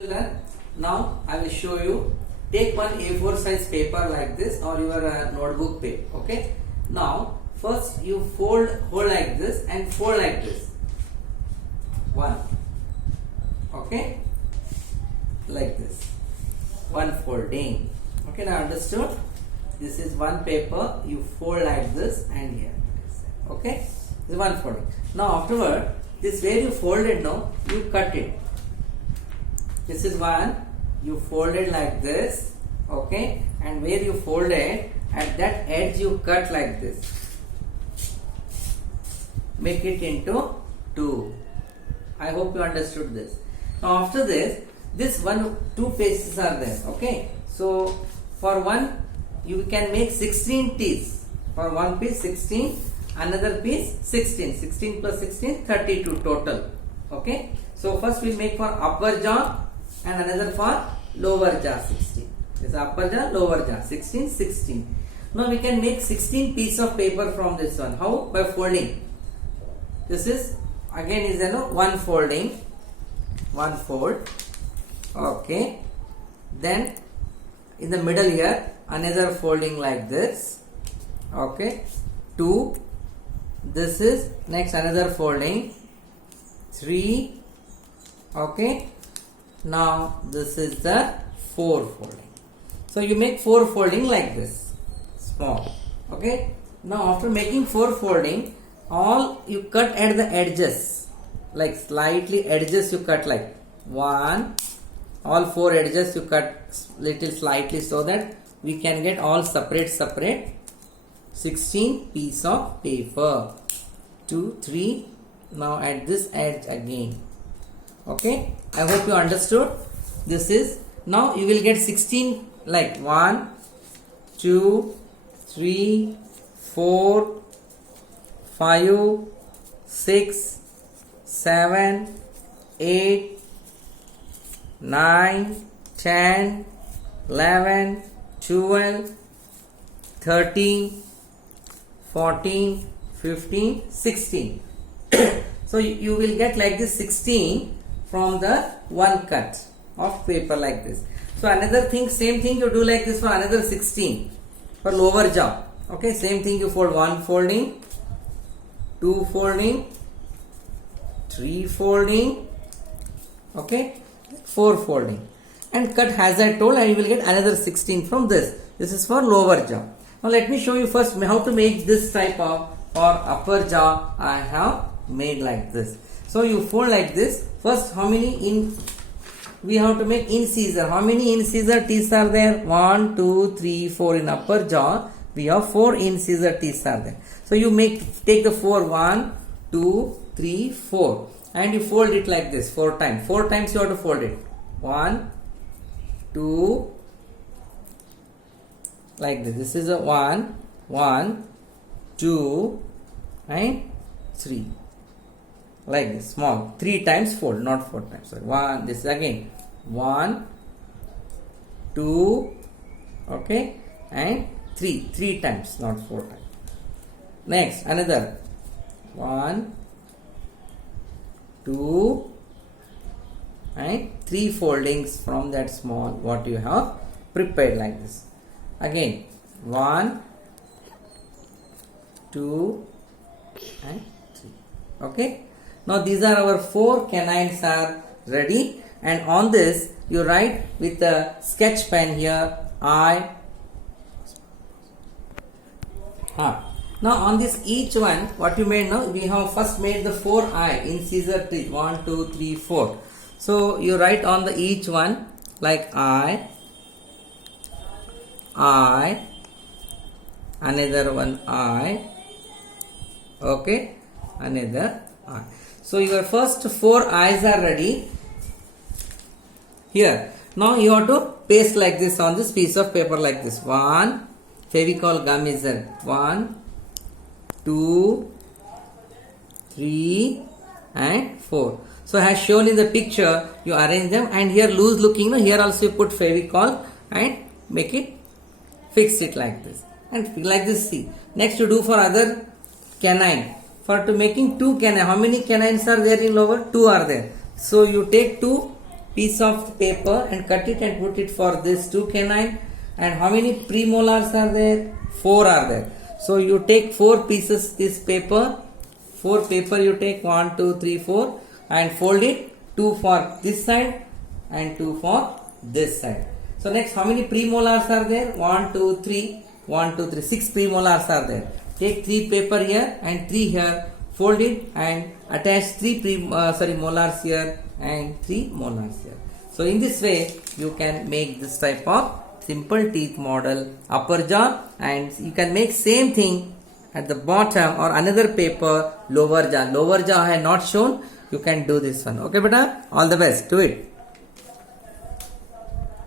Children, now I will show you. Take one A4 size paper like this or your notebook paper. Okay. Now first you hold like this and fold like this. One. Okay. Like this. One folding. Okay. Now understood? This is one paper. You fold like this and here. Okay. This is one folding. Now afterward, this where you folded now, you cut it. This is one, you fold it like this, okay, and where you fold it, at that edge you cut like this. Make it into two. I hope you understood this. Now after this, two pieces are there, okay. So for one, you can make 16 teeth. For one piece 16, another piece 16. 16 plus 16, 32 total, okay. So first we make for upper jaw and another for lower jaw 16. This is upper jaw, lower jaw 16, 16. Now we can make 16 piece of paper from this one. How? By folding. This is again is one folding, one fold. Okay. Then in the middle here another folding like this. Okay. Two. This is next another folding. Three. Okay. Now this is the 4 folding. So you make 4 folding like this, small. Okay. Now after making 4 folding, all you cut at the edges, like slightly edges you cut like 1. All 4 edges you cut little slightly so that we can get all separate 16 piece of paper. 2, 3. Now at this edge again. Okay, I hope you understood. This is now you will get 16 like 1, 2, 3, 4, 5, 6, 7, 8, 9, 10, 11, 12, 13, 14, 15, 16. So you will get like this 16 from the one cut of paper like this. So another thing, same thing you do like this for another 16 for lower jaw. Okay, same thing you fold, 1 folding, 2 folding, 3 folding, okay, 4 folding, and cut as I told, and you will get another 16 from this. This is for lower jaw. Now let me show you first how to make this type of for upper jaw. I have made like this. So you fold like this. First, how many we have to make incisor. How many incisor teeth are there? 1, 2, 3, 4 in upper jaw. We have 4 incisor teeth are there. So you take the 4, 1, 2, 3, 4, and you fold it like this 4 times. 4 times you have to fold it. 1, 2, like this. This is a 1, 2, and 3. Like this, small. 3 times fold, not 4 times. Sorry. 1. This is again 1, 2, okay, and 3. 3 times, not 4 times. Next, another 1, 2, and 3 foldings from that small what you have prepared like this. Again 1, 2, and 3. Okay. Now these are our 4 canines are ready, and on this you write with a sketch pen here I. Now on this each one what you made now, we have first made the 4 eye incisor teeth, 1, 2, 3, 4. So you write on the each one like I, another one I, okay, another I. So your first 4 eyes are ready. Here. Now you have to paste like this on this piece of paper like this. 1, Fevicol gum is there. 1, 2, 3, and 4. So as shown in the picture, you arrange them, and here loose looking. Here also you put Fevicol and make it, fix it like this, and like this. See. Next you do for other canine. For making 2 canine, how many canines are there in lower? 2 are there. So you take 2 piece of paper and cut it and put it for this 2 canine. And how many premolars are there? 4 are there. So you take 4 pieces this paper. 4 paper you take, 1, 2, 3, 4, and fold it, 2 for this side and 2 for this side. So next, how many premolars are there? 1, 2, 3, 1, 2, 3, 6 premolars are there. Take 3 paper here and 3 here, fold it and attach 3 molars here and 3 molars here. So in this way, you can make this type of simple teeth model, upper jaw, and you can make same thing at the bottom or another paper, lower jaw. Lower jaw I have not shown. You can do this one. Okay, beta? All the best. Do it.